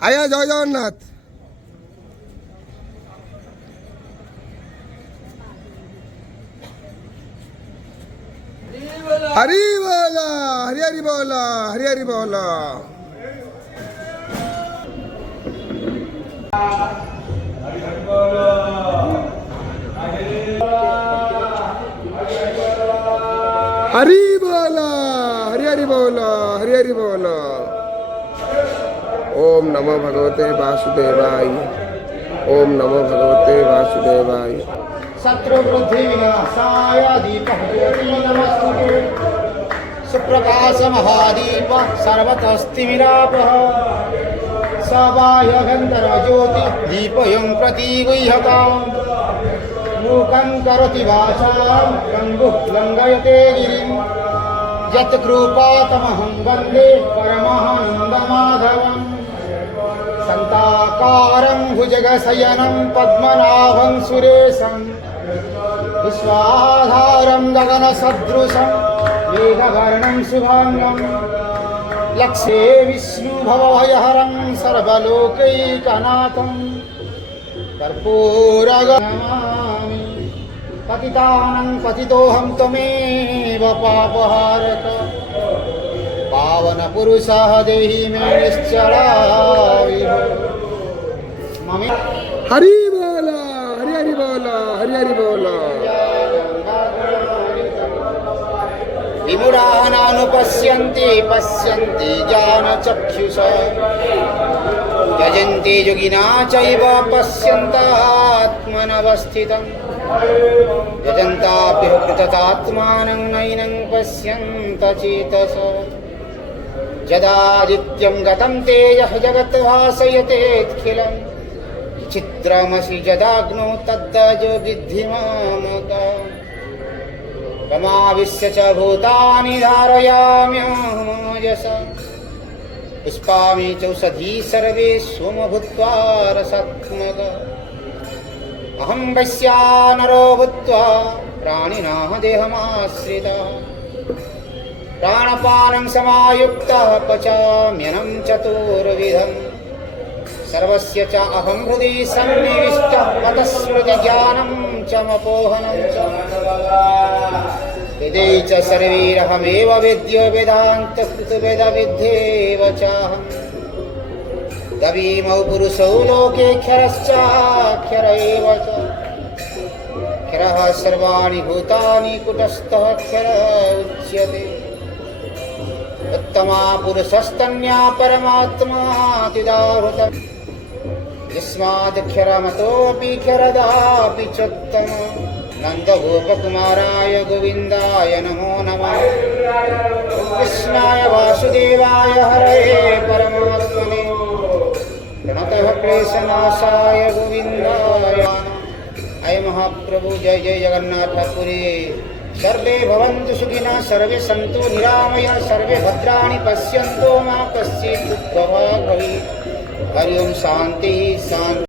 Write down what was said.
আয়া জয় জগন্নাথ। हरी बोला, हरी हरी बोला, हरी हरी बोला। हरी बोला, हरी हरी बोला, हरी हरी बोला। ओम नमो भगवते वासुदेवाय, ओम नमो भगवते वासुदेवाय। शत्रु बुद्धि विनाशाय दीपः ज्योति नमस्तुते। सुप्रकाश महादीप सर्वतस्तिमिरापः। सबाह्यभ्यन्तर ज्योति दीपयं प्रतिगुह्यताम्। मूकं करोति वाचां गङ्गुः लङ्घयते गिरिं। यत् कृपातमहं वन्दे परमानन्दमाधवम्। शान्ताकारं भुजगशयनं पद्मनाभं सुरेशं। विश्वाधारं गगनसदृशं मेघवर्णं शुभाङ्गं। लक्ष्ये विष्णुभवभयहरं सर्वलोकैकनाथं। कर्पूरगणमामि पतितानं पतितोऽहं त्वमेव पापहारक। पावन पुरुषः देहि मे निश्चलाविहो। हरी बोला, हरी हरी बोला, हरी हरी बोला। विमुढानानुपश्यन्ति पश्यन्ति ज्ञानचक्षुषा। यजन्ति योगिना चैव पश्यन्तात्मनवस्थितम्। यजन्ताभ्युपृततात्मानं नैनं पश्यन्त चेतसा। यदादित्यं गतं तेजः जगत् भासयतेऽखिलम्। चित्रमसि यदाग्नौ तद्दजो विद्धि मामकम्। तमाविश्य च भूतानि धारयाम्यहमोजसा। पुष्पामि चौषधी सर्वे सोम भूत्वा रसात्मका। अहं वैश्यानरो भूत्वा प्राणिनः देहमाश्रितः। प्राणपानं समायुक्तः पचाम्यन्नं चतुर्विधम्। सर्वस्य च अहं हृदि सन्निविष्टः पतस्मृतिज्ञानं च मपोहनं च। वेदै च सर्वैरहमेव वेद्यो वेदान्तकृतवेदविद्धेव चाहम्। तवीमौ पुरुषौ लोके क्षरश्चाक्षर एव च। क्षरः सर्वाणि भूतानि कुटस्थः क्षर उच्यते। उत्तमा पुरुषस्तन्या परमात्मातिदाहृतम्। यस्मादक्षरमतोऽपि क्षरदापि चोत्तमः। नन्दगोपकुमाराय गोविन्दाय नमो नमः। कृष्णाय वासुदेवाय हरये परमात्मने। प्रणतः क्लेशनाशाय गोविन्दाय। अय महाप्रभु जय जय जगन्नाथपुरी। सर्वे भवन्तु सुखिनः, सर्वे सन्तु निरामयाः, सर्वे भद्राणि पश्यन्तु मा कश्चित् दुःखभाग् भवेत्। हरि ओम शान्ति शान्ति।